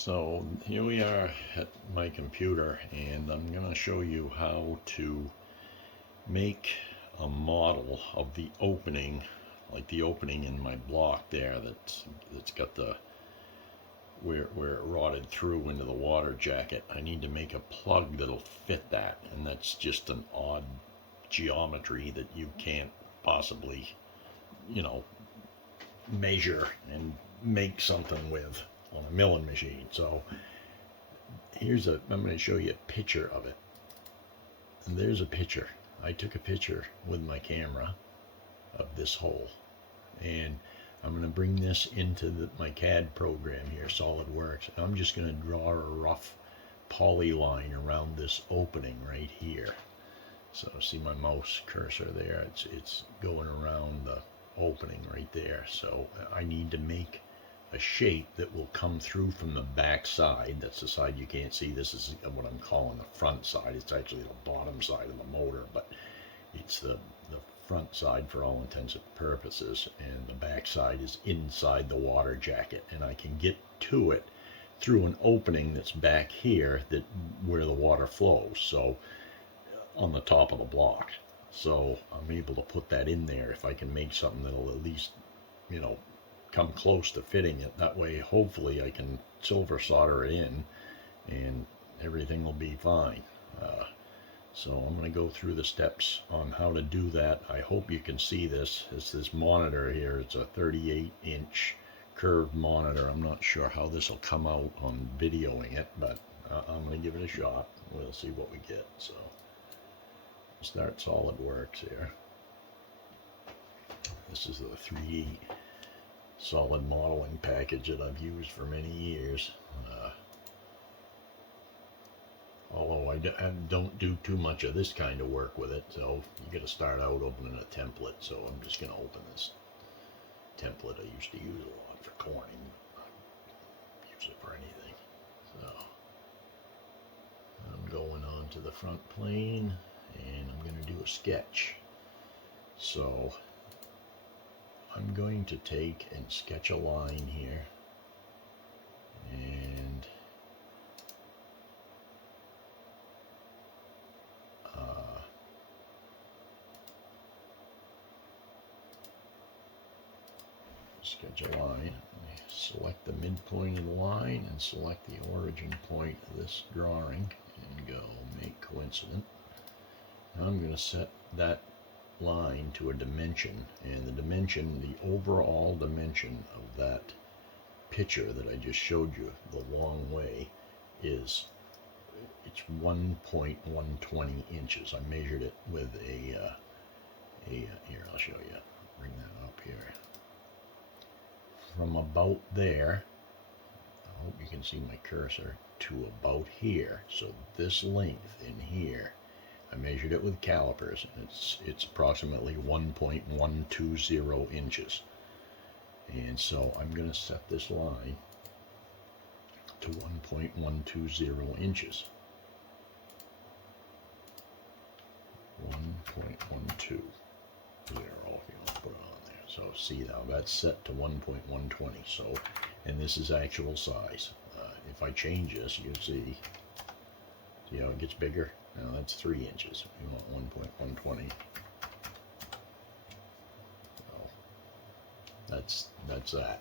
So here we are at my computer, and I'm going to show you how to make a model of the opening, like the opening in my block there that's got the where it rotted through into the water jacket. I need to make a plug that'll fit that, and that's just an odd geometry that you can't possibly, you know, measure and make something with on a milling machine. So I'm going to show you a picture of it. And there's a picture. I took a picture with my camera of this hole, and I'm going to bring this into my CAD program here, SolidWorks. I'm just going to draw a rough polyline around this opening right here. So see my mouse cursor there, it's going around the opening right there. So I need to make a shape that will come through from the back side. That's the side you can't see. This is what I'm calling the front side. It's actually the bottom side of the motor, but it's the front side for all intents and purposes, and the back side is inside the water jacket, and I can get to it through an opening that's back here, that where the water flows, so on the top of the block. So I'm able to put that in there if I can make something that'll at least, you know, come close to fitting it. That way hopefully I can silver solder it in and everything will be fine. So I'm going to go through the steps on how to do that. I hope you can see this. It's this monitor here. It's a 38-inch curved monitor. I'm not sure how this will come out on videoing it, but I'm going to give it a shot. We'll see what we get. So start SolidWorks here. This is the 3D solid modeling package that I've used for many years. Although I don't do too much of this kind of work with it, so you got to start out opening a template. So I'm just going to open this template I used to use a lot for corning. I use it for anything. So I'm going on to the front plane, and I'm going to do a sketch. So I'm going to take and sketch a line here, and sketch a line. Select the midpoint of the line and select the origin point of this drawing and go make coincident. Now I'm going to set that line to a dimension, and the dimension, the overall dimension of that picture that I just showed you the long way is, it's 1.120 inches. I measured it with a here, I'll show you. Bring that up here. From about there, I hope you can see my cursor, to about here. So this length in here, I measured it with calipers, and it's approximately 1.120 inches. And so I'm going to set this line to 1.120 inches. 1.120, if you want to put it on there. So see now that's set to 1.120. So, and this is actual size. If I change this, you can see how it gets bigger. Now that's 3 inches. We want 1.120. So that's that.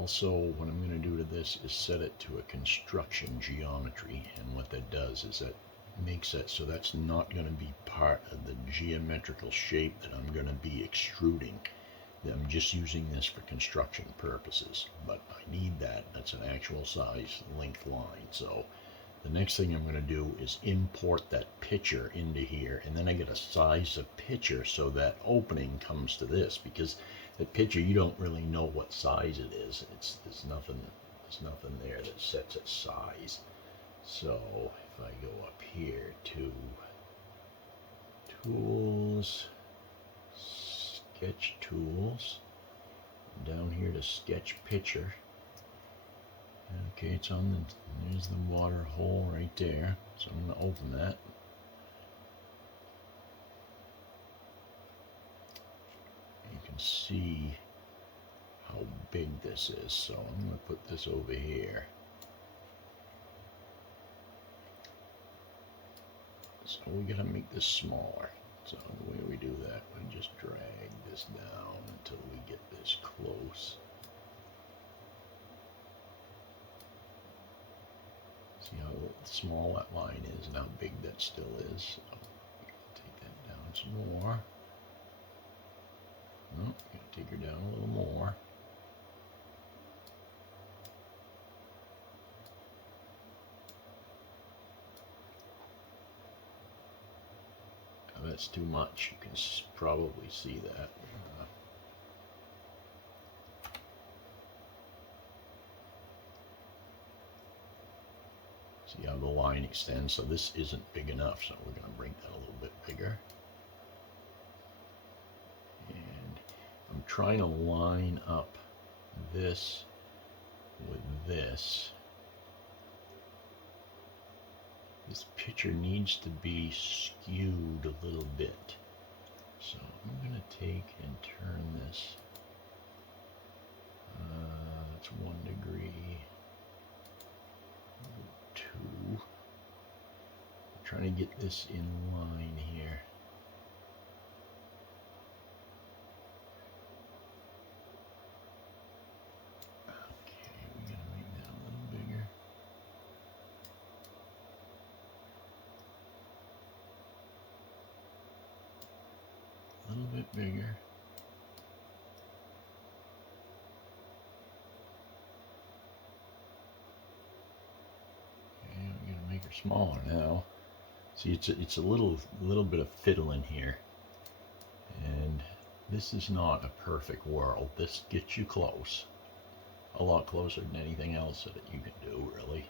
Also, what I'm going to do to this is set it to a construction geometry, and what that does is that makes it so that's not going to be part of the geometrical shape that I'm going to be extruding. I'm just using this for construction purposes, but I need that. That's an actual size length line. So the next thing I'm going to do is import that picture into here, and then I get to size the picture so that opening comes to this, because that picture you don't really know what size it is. There's nothing there that sets its size. So if I go up here to Tools, Sketch Tools, down here to Sketch Picture. Okay, it's on there's the water hole right there. So I'm going to open that. see how big this is. So I'm going to put this over here. So we got to make this smaller. So the way we do that, we just drag this down until we get this close. See how small that line is and how big that still is. So we can take that down some more. Oh, gotta take her down a little more. Now that's too much. You can probably see that. See how the line extends? So this isn't big enough, so we're going to bring that a little bit bigger. And I'm trying to line up this with this. This picture needs to be skewed a little bit. So I'm going to take and turn this. That's 1 degree. 2. I'm trying to get this in line here. Okay, we're going to make that a little bigger. A little bit bigger. Okay, we're going to make her smaller now. See, it's a little bit of fiddling here, and this is not a perfect world. This gets you close, a lot closer than anything else that you can do, really.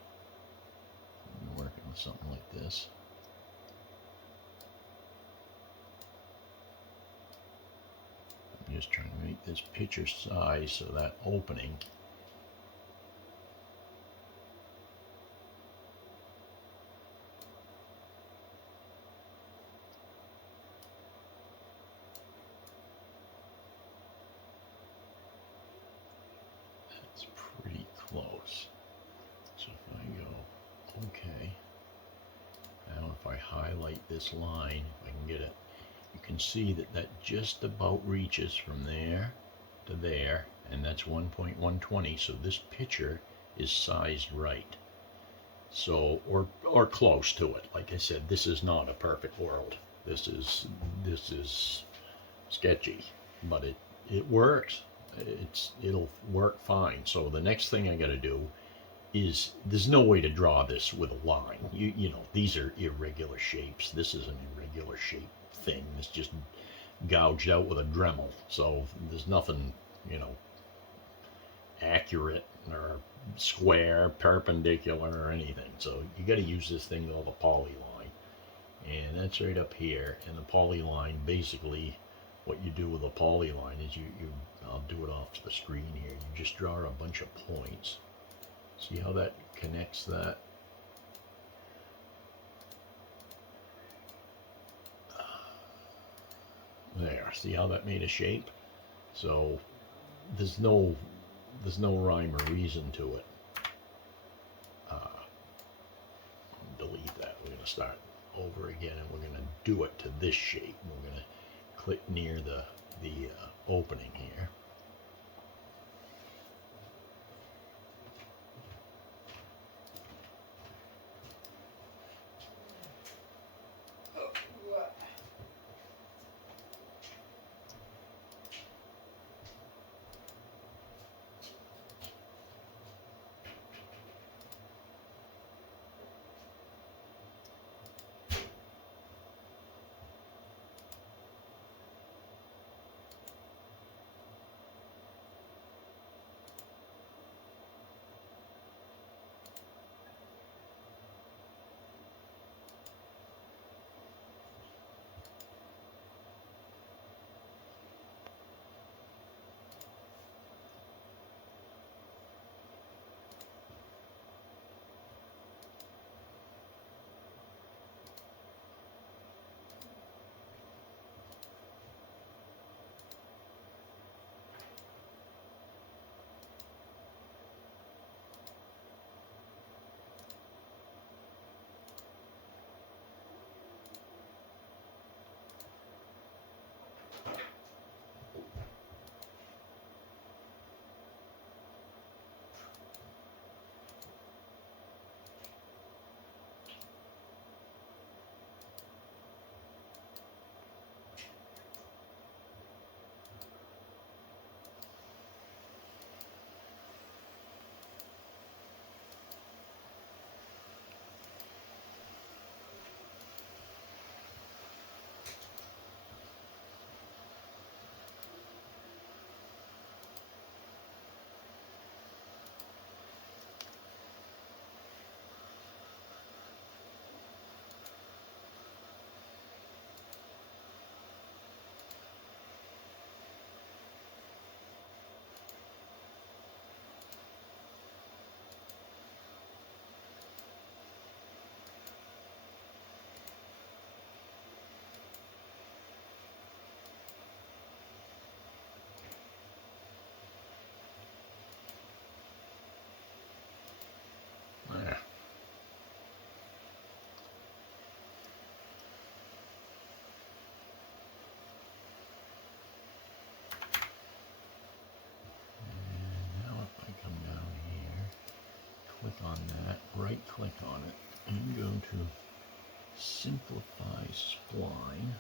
I'm working with something like this. I'm just trying to make this picture size so that opening that's pretty close. So if I go, okay, now if I highlight this line, if I can get it, you can see that that just about reaches from there to there, and that's 1.120. So this picture is sized right. So, or close to it. Like I said, this is not a perfect world. This is sketchy, but it works. It'll work fine. So the next thing I got to do is, there's no way to draw this with a line. You know, these are irregular shapes. This is an irregular shape thing. It's just gouged out with a Dremel. So there's nothing, you know, accurate or square, perpendicular, or anything. So you got to use this thing called a polyline, and that's right up here. And the polyline, basically, what you do with a polyline is I'll do it off the screen here. You just draw a bunch of points. See how that connects that? There. See how that made a shape? So there's no rhyme or reason to it. Delete that. We're going to start over again, and we're going to do it to this shape. We're going to click near the opening here. right click on it and go to Simplify Spline.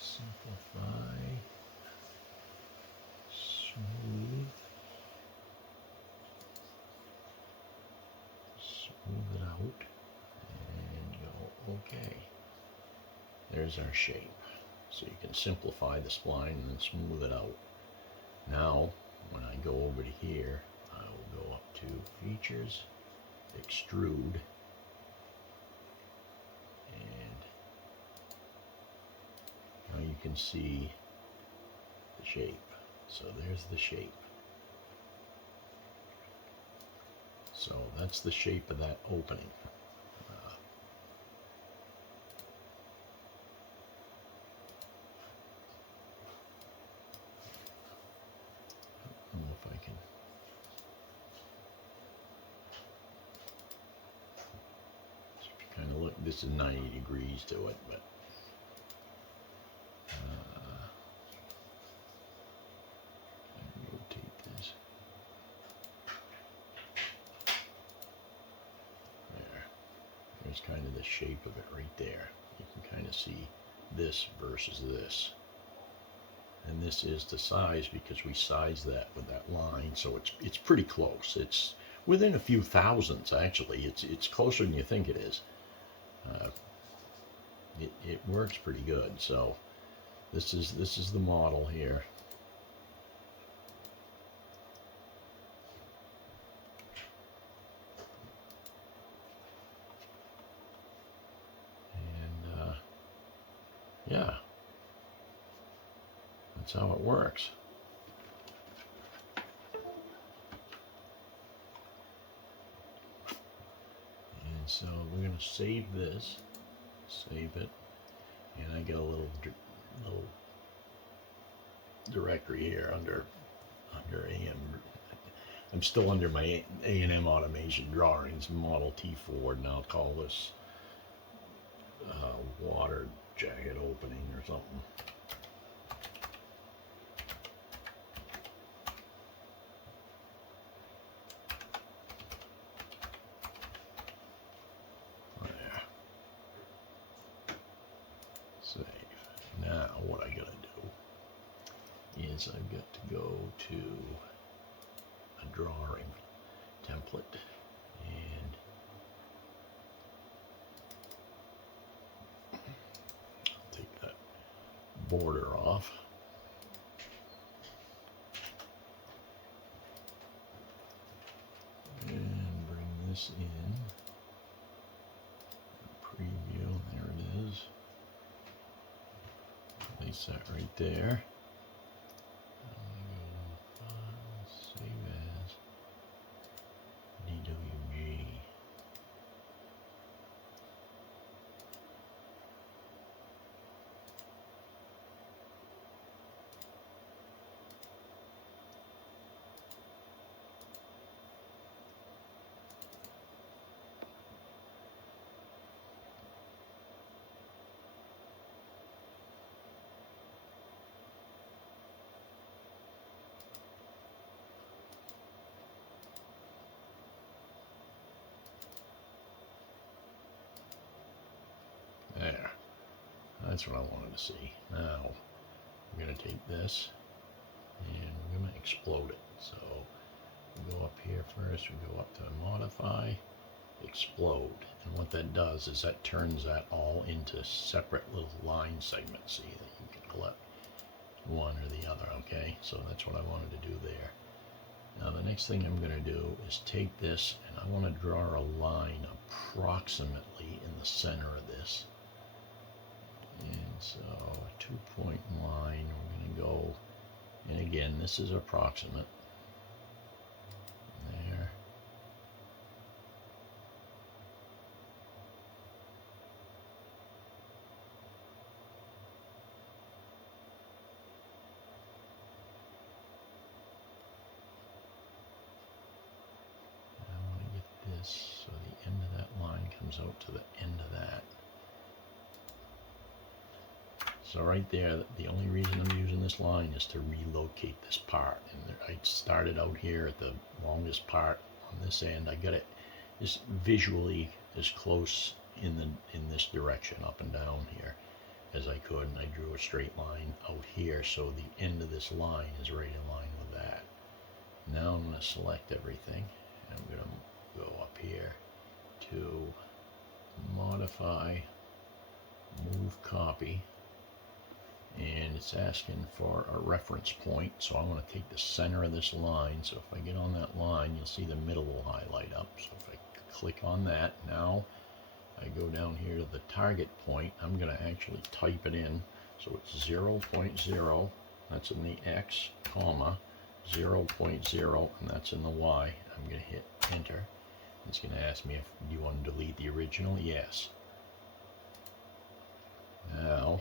Simplify, smooth it out, and go OK. There's our shape. So you can simplify the spline and then smooth it out. Now, when I go over to here, I will go up to Features, Extrude, and now you can see the shape. So there's the shape. So that's the shape of that opening. I don't know if I can. So if you kind of look, this is 90 degrees to it, but rotate this. There. There's kind of the shape of it right there. You can kind of see this versus this. And this is the size because we sized that with that line, so it's pretty close. It's within a few thousandths actually. It's closer than you think it is. It works pretty good. So this is the model here. And yeah, that's how it works. And so we're going to save this, save it, and I get a little directory here under AM. I'm still under my A&M automation drawings, Model T4, and I'll call this water jacket opening or something. There. Save. Now what I gotta do is I've got to go to a drawing template and I'll take that border off. And bring this in. Preview, there it is. Place that right there. Save as DWG. There. That's what I wanted to see. Now, we're going to take this and we're going to explode it. So, we go up here first, we go up to Modify, Explode. And what that does is that turns that all into separate little line segments. See that you can collect one or the other, okay? So that's what I wanted to do there. Now the next thing I'm going to do is take this and I want to draw a line approximately in the center of this. And so a 2-point line, we're going to go, and again, this is approximate. There. I want to get this so the end of that line comes out to the end of that. So right there, the only reason I'm using this line is to relocate this part. And I started out here at the longest part on this end. I got it just visually as close in this direction, up and down here, as I could, and I drew a straight line out here, so the end of this line is right in line with that. Now I'm going to select everything, and I'm going to go up here to modify, move copy, and it's asking for a reference point, so I'm going to take the center of this line. So if I get on that line, you'll see the middle will highlight up. So if I click on that, now I go down here to the target point. I'm going to actually type it in, so it's 0.0, that's in the X, comma, 0.0, and that's in the Y. I'm going to hit enter. It's going to ask me if you want to delete the original. Yes. Now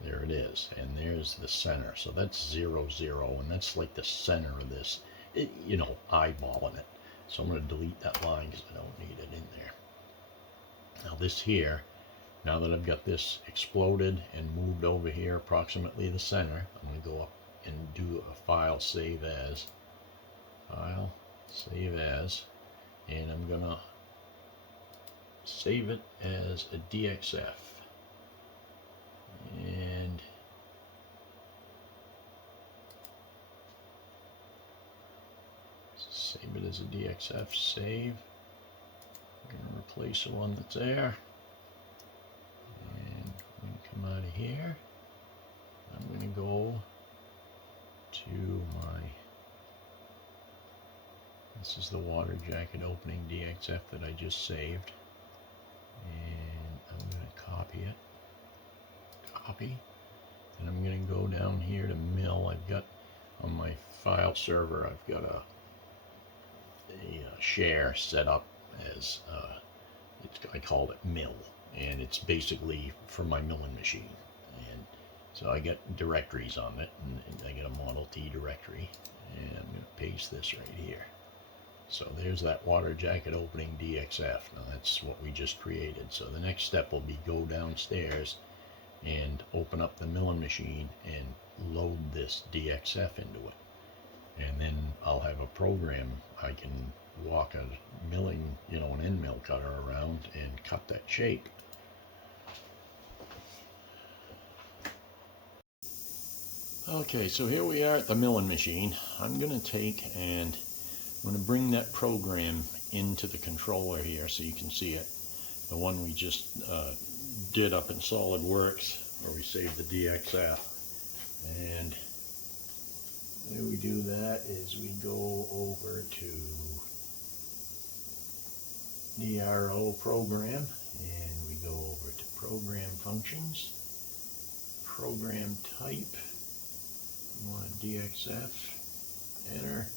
there it is, and there's the center. So that's 0, 0, and that's like the center of this, you know, eyeballing it. So I'm going to delete that line because I don't need it in there. Now this here, now that I've got this exploded and moved over here approximately the center, I'm going to go up and do a file save as, and I'm going to save it as a DXF. And save it as a DXF, save. I'm going to replace the one that's there. And we can come out of here. I'm going to go to this is the water jacket opening DXF that I just saved. And I'm going to copy it. Copy, and I'm going to go down here to mill. I've got on my file server, I've got a share set up as I called it mill, and it's basically for my milling machine. And so I got directories on it, and I got a Model T directory, and I'm going to paste this right here. So there's that water jacket opening DXF. Now that's what we just created. So the next step will be go downstairs and open up the milling machine and load this DXF into it. And then I'll have a program. I can walk a milling, you know, an end mill cutter around and cut that shape. Okay, so here we are at the milling machine. I'm going to take and I'm going to bring that program into the controller here so you can see it. The one we just did up in SolidWorks, where we saved the DXF. And the way we do that is we go over to DRO program, and we go over to program functions, program type, we want DXF, enter,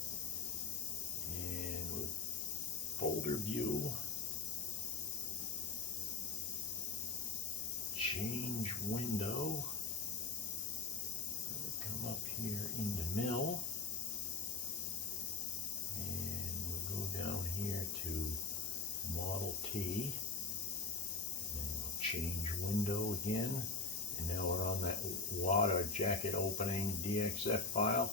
and with folder view, change window, we'll come up here into mill, and we'll go down here to Model T, and then we'll change window again, and now we're on that water jacket opening DXF file,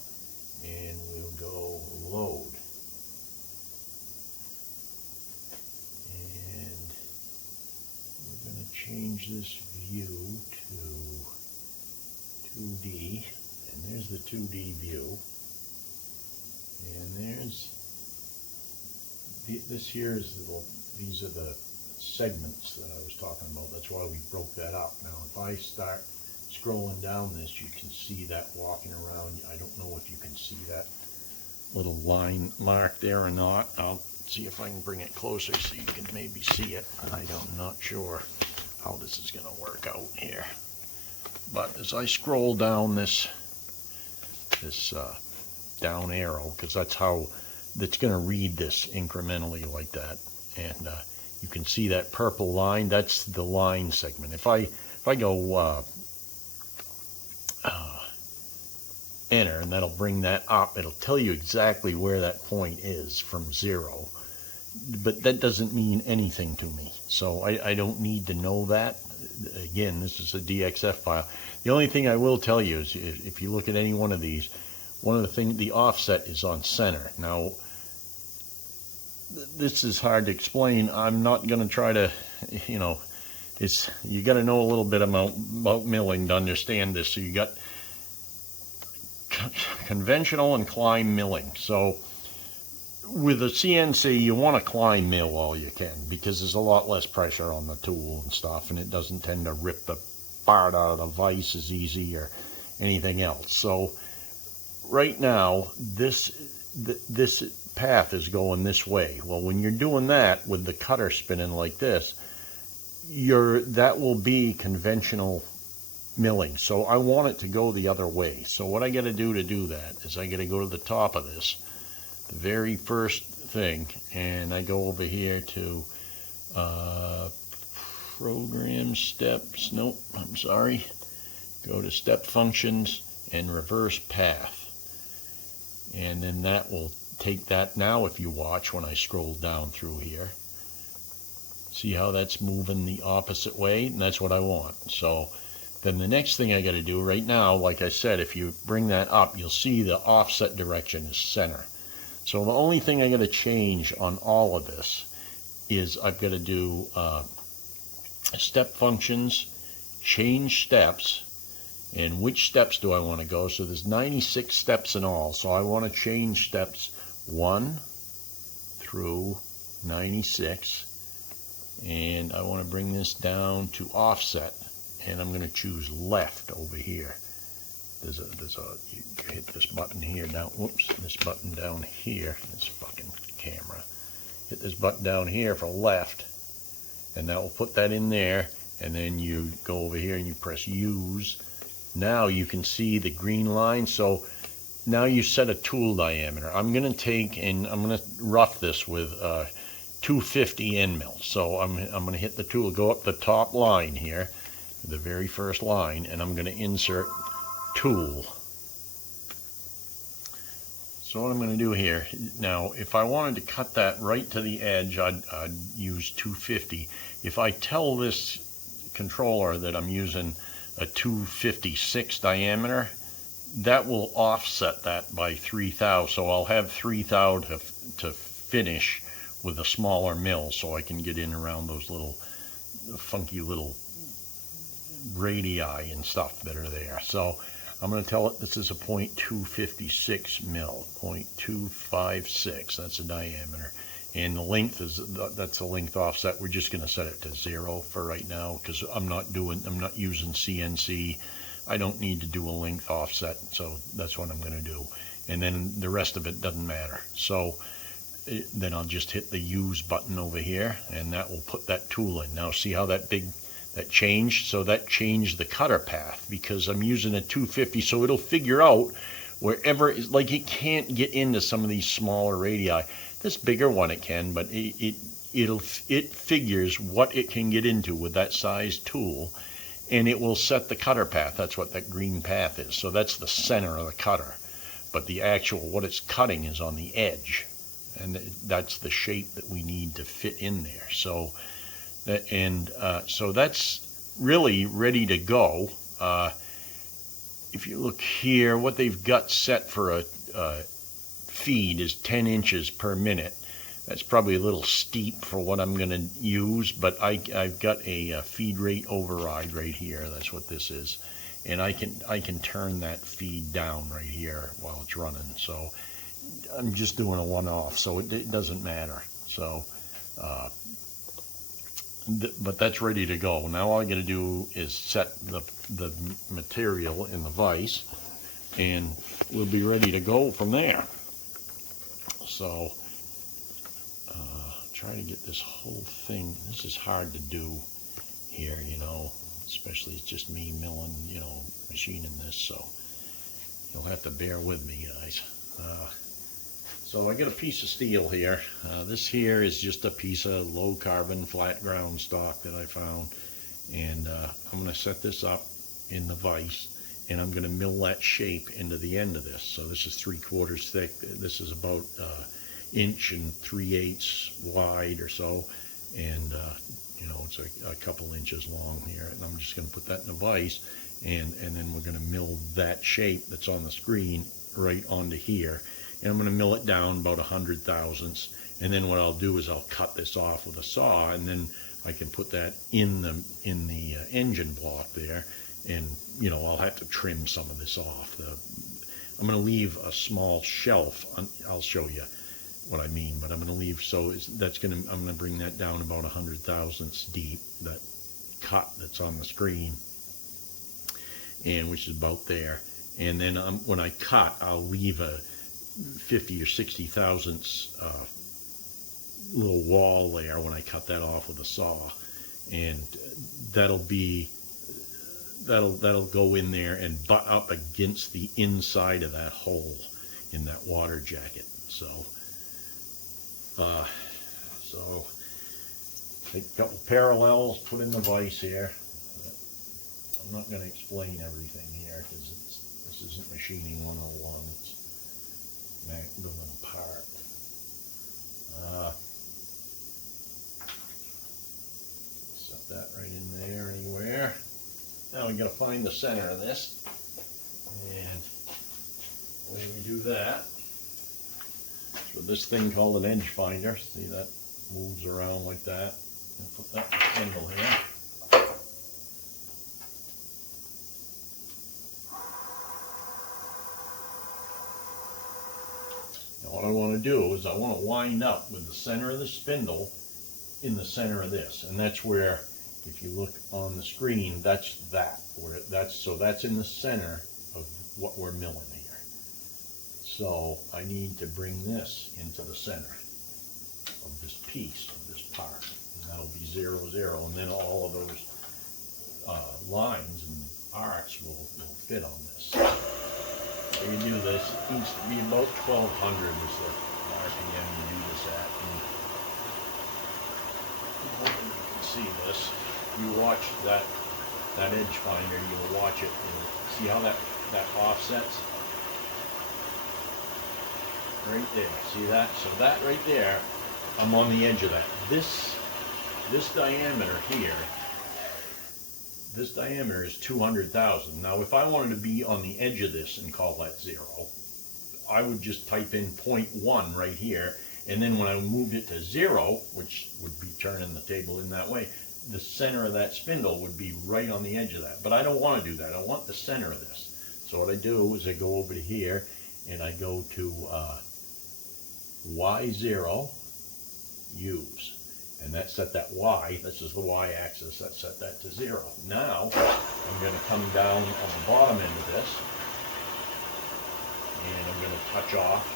and we'll go load. And we're going to change this view to 2D, and there's the 2D view, and there's this here is these are the segments that I was talking about. That's why we broke that up. Now if I start scrolling down this, you can see that walking around. I don't know if you can see that little line mark there or not. I'll see if I can bring it closer so you can maybe see it. I'm not sure how this is going to work out here. But as I scroll down this down arrow, because that's how that's going to read this incrementally like that, and you can see that purple line. That's the line segment. If I go enter, and that'll bring that up. It'll tell you exactly where that point is from 0. But that doesn't mean anything to me, so I don't need to know that. Again, this is a DXF file. The only thing I will tell you is if you look at any one of these, one of the things, the offset is on center. Now, this is hard to explain. I'm not going to try to, you know, you got to know a little bit about milling to understand this. So you got conventional and climb milling. So with a CNC, you want to climb mill all you can because there's a lot less pressure on the tool and stuff, and it doesn't tend to rip the part out of the vise as easy or anything else. So right now, this path is going this way. Well, when you're doing that with the cutter spinning like this, that will be conventional milling. So I want it to go the other way. So what I got to do that is I got to go to the top of this, the very first thing, and I go over here to program steps. Nope, I'm sorry. Go to step functions and reverse path. And then that will take that. Now if you watch when I scroll down through here, see how that's moving the opposite way? And that's what I want. So then the next thing I got to do right now, like I said, if you bring that up, you'll see the offset direction is center. So the only thing I got to change on all of this is I've got to do step functions, change steps, and which steps do I want to go? So there's 96 steps in all. So I want to change steps 1 through 96, and I want to bring this down to offset, and I'm going to choose left over here. You hit this button here down, whoops, this button down here, this fucking camera. Hit this button down here for left, and that will put that in there, and then you go over here and you press use. Now you can see the green line, so now you set a tool diameter. I'm going to take and I'm going to rough this with 250 end mill. So I'm going to hit the tool, go up the top line here, the very first line, and I'm going to insert tool. So what I'm going to do here now, if I wanted to cut that right to the edge, I'd use 250. If I tell this controller that I'm using a 256 diameter, that will offset that by 3 thou. So I'll have 3 thou to finish with a smaller mill, so I can get in around those little funky little radii and stuff that are there. So I'm going to tell it this is a 0.256 mil, 0.256. That's a diameter, and the length that's a length offset. We're just going to set it to 0 for right now because I'm not using CNC. I don't need to do a length offset, so that's what I'm going to do. And then the rest of it doesn't matter. So then I'll just hit the use button over here, and that will put that tool in. Now see how that changed? So that changed the cutter path because I'm using a 250, so it'll figure out wherever, like it can't get into some of these smaller radii. This bigger one it can, but it figures what it can get into with that size tool, and it will set the cutter path. That's what that green path is. So that's the center of the cutter, but the actual what it's cutting is on the edge, and that's the shape that we need to fit in there. So so that's really ready to go. If you look here, what they've got set for a feed is 10 inches per minute. That's probably a little steep for what I'm going to use, but I've got a feed rate override right here. That's what this is, and I can turn that feed down right here while it's running. So I'm just doing a one-off, so it doesn't matter. So but that's ready to go. Now all I got to do is set the material in the vise, and we'll be ready to go from there. So try to get this whole thing. This is hard to do here, you know, especially it's just me milling, you know, machining this, so you'll have to bear with me, guys. So I got a piece of steel here. This here is just a piece of low carbon flat ground stock that I found, and I'm going to set this up in the vise, and I'm going to mill that shape into the end of this. So this is 3/4 thick. This is about 1 3/8 wide or so, and you know, it's a couple inches long here. And I'm just going to put that in a vise, and then we're going to mill that shape that's on the screen right onto here, and I'm going to mill it down about 100 thousandths. And then what I'll do is I'll cut this off with a saw, and then I can put that in the engine block there. And you know, I'll have to trim some of this off. I'm going to leave a small shelf. I'll show you what I mean, but I'm going to leave, so I'm going to bring that down about 100 thousandths deep, that cut that's on the screen, and which is about there. And then when I cut, I'll leave a 50 or 60 thousandths little wall there when I cut that off with a saw, and that'll go in there and butt up against the inside of that hole in that water jacket. So take a couple parallels, put in the vise here. I'm not going to explain everything here because this isn't machining 101. It's building a part. Set that right in there anywhere. Now we got to find the center of this, and the way we do that, so this thing called an edge finder, see that moves around like that, and put that in the spindle here. Now what I want to do is I want to wind up with the center of the spindle in the center of this, and that's where, if you look on the screen, that's in the center of what we're milling here. So I need to bring this into the center of this piece, of this part, and that'll be 0, 0, and then all of those lines and arcs will fit on this. So you do this, it needs to be about 1200 is the RPM you do this at. And I'm hoping you can see this. You watch that edge finder, you'll watch it, and see how that offsets? Right there, see that? So that right there, I'm on the edge of that. This diameter here, this diameter is 200,000. Now if I wanted to be on the edge of this and call that 0, I would just type in 0.1 right here, and then when I moved it to 0, which would be turning the table in that way, the center of that spindle would be right on the edge of that. But I don't want to do that. I want the center of this. So what I do is I go over to here and I go to Y0, use. And that set that Y, this is the Y axis, that set that to 0. Now I'm going to come down on the bottom end of this, and I'm going to touch off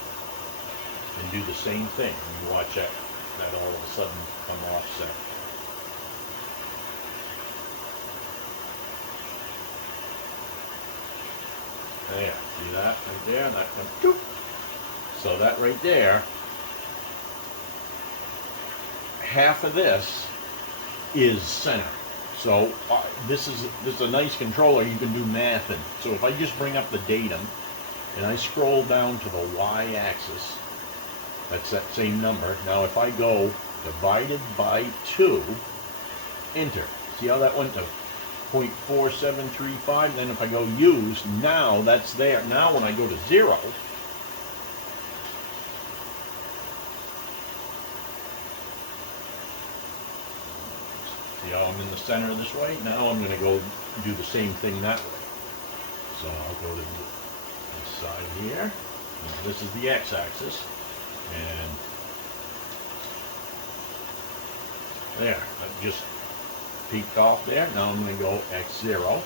and do the same thing. And you watch that all of a sudden come offset. There, see that right there? That comes, so that right there, half of this is center. So this is a nice controller you can do math in. So if I just bring up the datum and I scroll down to the Y axis, that's that same number. Now if I go divided by 2, enter. See how that went to 0.4735? Then if I go use, now that's there. Now when I go to 0, see how I'm in the center this way? Now I'm going to go do the same thing that way. So I'll go to this side here. This is the x-axis. And there, that just peaked off there. Now I'm going to go x0.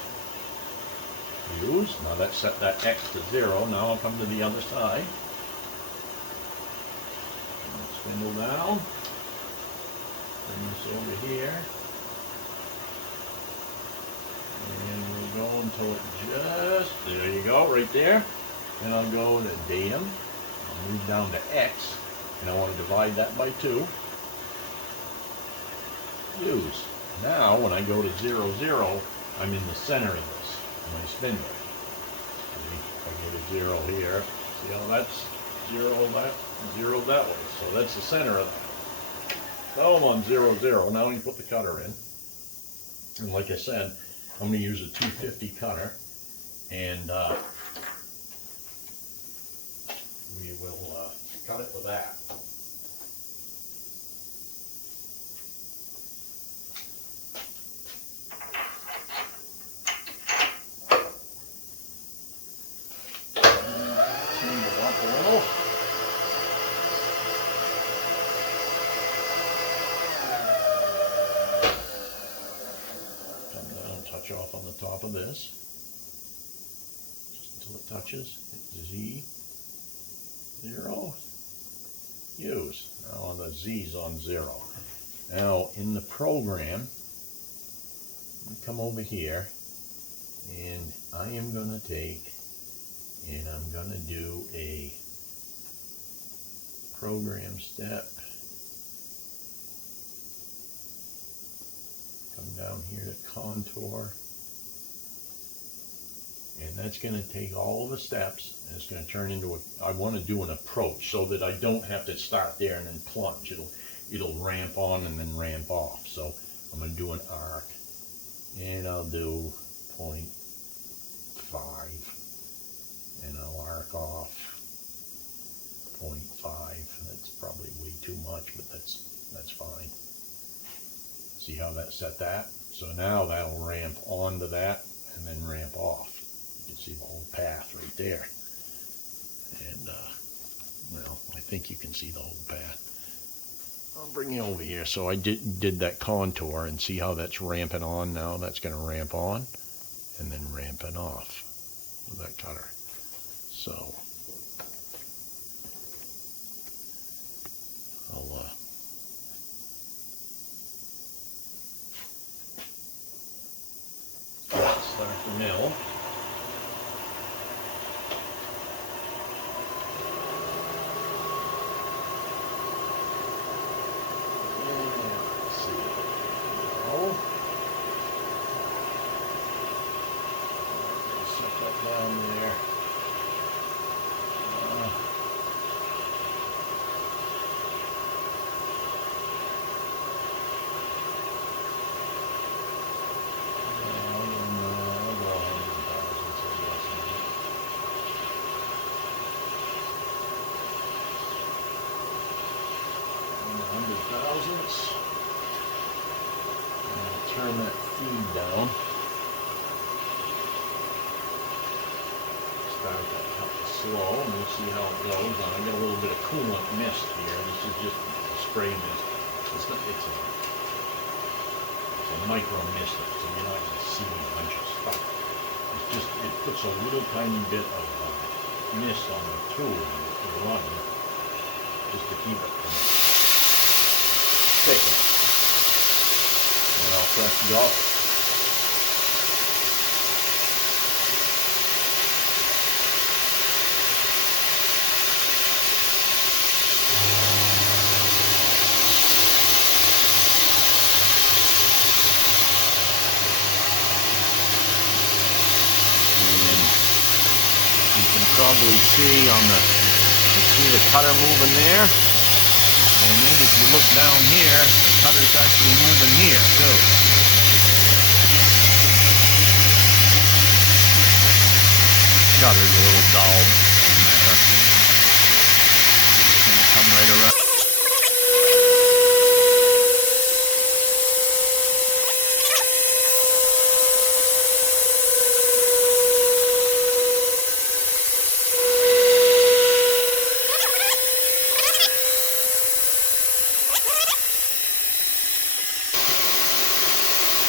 Use. Now that set that x to 0. Now I'll come to the other side. Spindle down. Bring this over here. And we'll go until it just, there you go, right there. Then I'll go to datum. I'll move down to x, and I want to divide that by 2. Use. Now, when I go to 0, 0, I'm in the center of this, my spindle. I get a 0 here. See how that's 0 that, 0 that way. So that's the center of that. So I'm on 0, 0. Now you put the cutter in. And like I said, I'm going to use a 250 cutter. And we will cut it with that. Touch off on the top of this, just until it touches. Z, 0, use. Now on the Z's on 0. Now in the program, come over here, and I am going to take, and I'm going to do a program step. Come down here to contour, and that's going to take all of the steps, and it's going to turn into a, I want to do an approach so that I don't have to start there and then plunge. It'll ramp on and then ramp off. So I'm going to do an arc, and I'll do 0.5, and I'll arc off 0.5. That's probably way too much, but that's fine. See how that set that? So now that'll ramp onto that and then ramp off. You can see the whole path right there. And, well, I think you can see the whole path. I'll bring you over here. So I did that contour, and see how that's ramping on now? That's going to ramp on and then ramping off with that cutter. So I'll start the mill. Down there. Thousandths. Turn that feed down. Start that slow, and we'll see how it goes. I got a little bit of coolant mist here. This is just a spray mist. It's a micro mist, so you're not going to see a bunch of stuff. It's just, it puts a little tiny bit of mist on the tool when you're running, just to keep it from sticking. And I'll press go. Probably see on the cutter moving there, and then if you look down here, the cutter's actually moving here too. Cutter's a little dull in there. It's gonna come right around.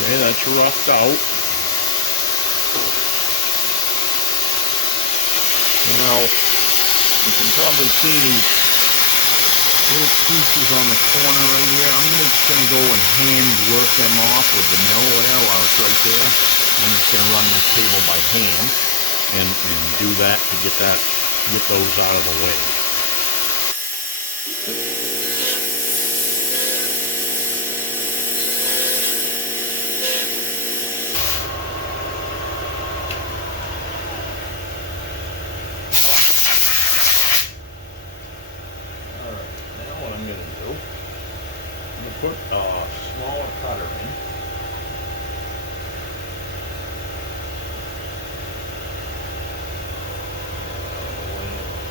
Okay, that's roughed out. Now, you can probably see these little pieces on the corner right here. I'm just going to go and hand work them off with the mill there while it's right there. I'm just going to run this table by hand and do that to get those out of the way.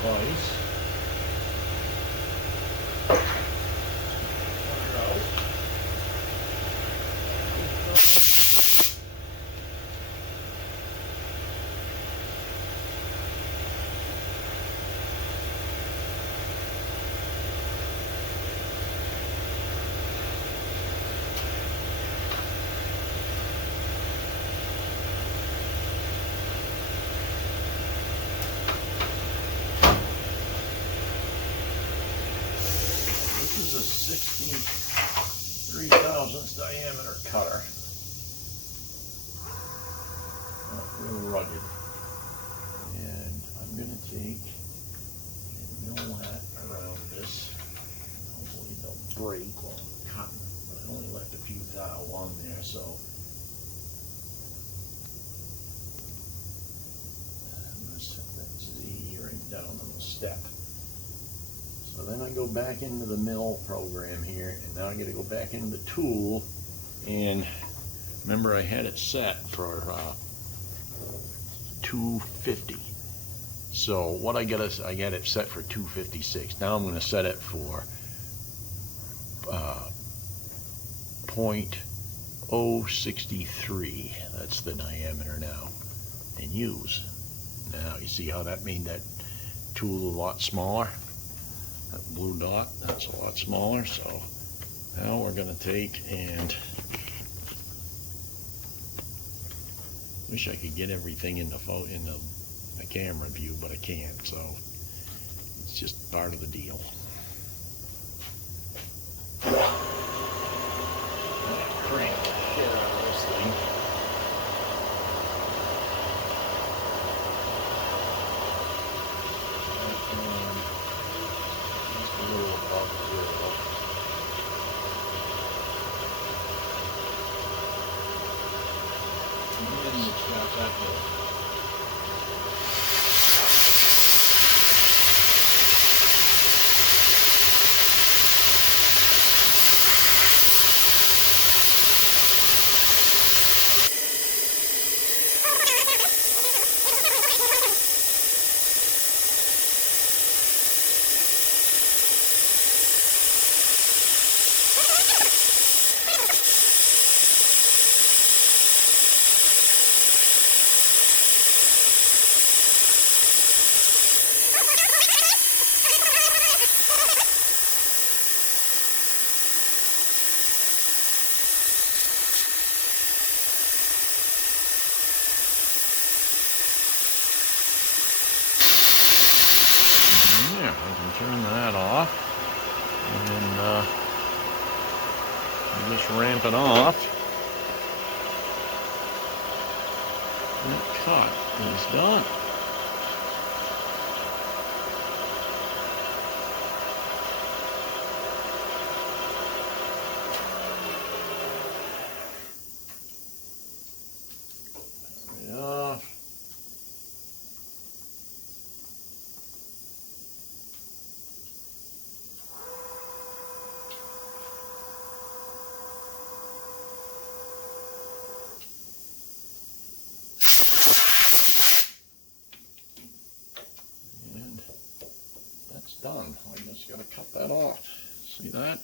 twice. This is a 63 thousandths diameter cutter. Not real rugged. And I'm going to take and mill that around this. Hopefully it don't break while I'm cutting, but I only left a few thou on there, so I'm going to set that Z right down on the step. So then I go back into the mill program here, and now I got to go back into the tool, and remember I had it set for 250. So what I got it set for 256. Now I'm going to set it for 0.063. That's the diameter now, and use. Now you see how that made that tool a lot smaller. That blue dot, that's a lot smaller. So now we're going to take and wish I could get everything in the camera view, but I can't. So it's just part of the deal. Crank the shit out of this thing. Just a little above zero. And then it's got that little. I can turn that off, and just ramp it off. That cut is done. Yeah. Done. I just got to cut that off. See that?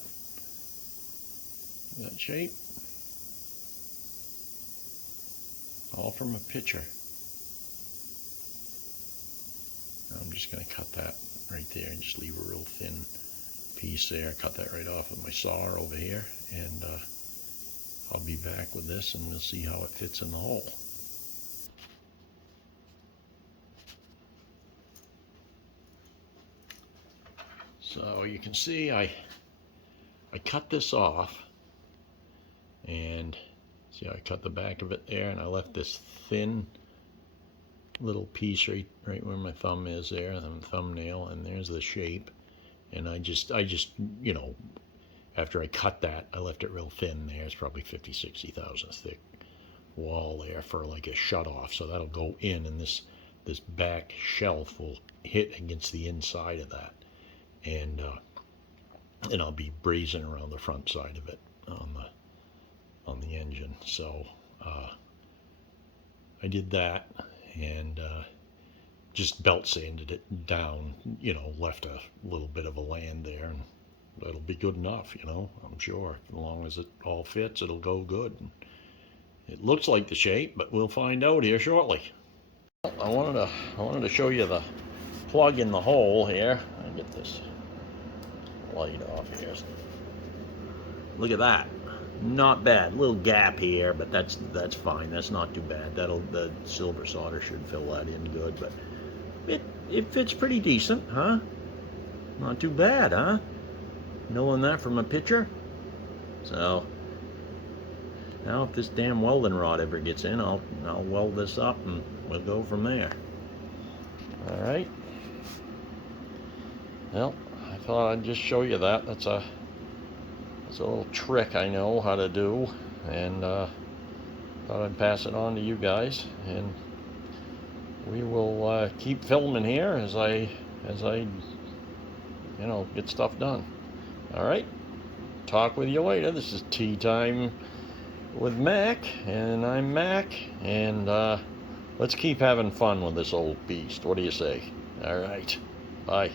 That shape? All from a picture. Now I'm just going to cut that right there and just leave a real thin piece there. Cut that right off with my saw over here, and I'll be back with this and we'll see how it fits in the hole. So you can see I cut this off, and see I cut the back of it there, and I left this thin little piece right where my thumb is there, and the thumbnail, and there's the shape. And I just you know, after I cut that, I left it real thin there. It's probably 50-60 thousandths thick wall there for like a shut off, so that'll go in, and this back shelf will hit against the inside of that. And I'll be brazing around the front side of it on the engine. So I did that, and just belt sanded it down, you know, left a little bit of a land there, and that'll be good enough, you know, I'm sure. As long as it all fits, it'll go good. It looks like the shape, but we'll find out here shortly. I wanted to show you the plug in the hole here. I get this light off here. Look at that. Not bad. Little gap here, but that's fine. That's not too bad. The silver solder should fill that in good, but it fits pretty decent, huh? Not too bad, huh? Knowing that from a picture. So now if this damn welding rod ever gets in, I'll weld this up and we'll go from there. All right. Well, I thought I'd just show you that. That's a little trick I know how to do, and thought I'd pass it on to you guys, and we will keep filming here as I you know, get stuff done. All right, talk with you later. This is Tea Time with Mac, and I'm Mac, and let's keep having fun with this old beast. What do you say? All right, bye.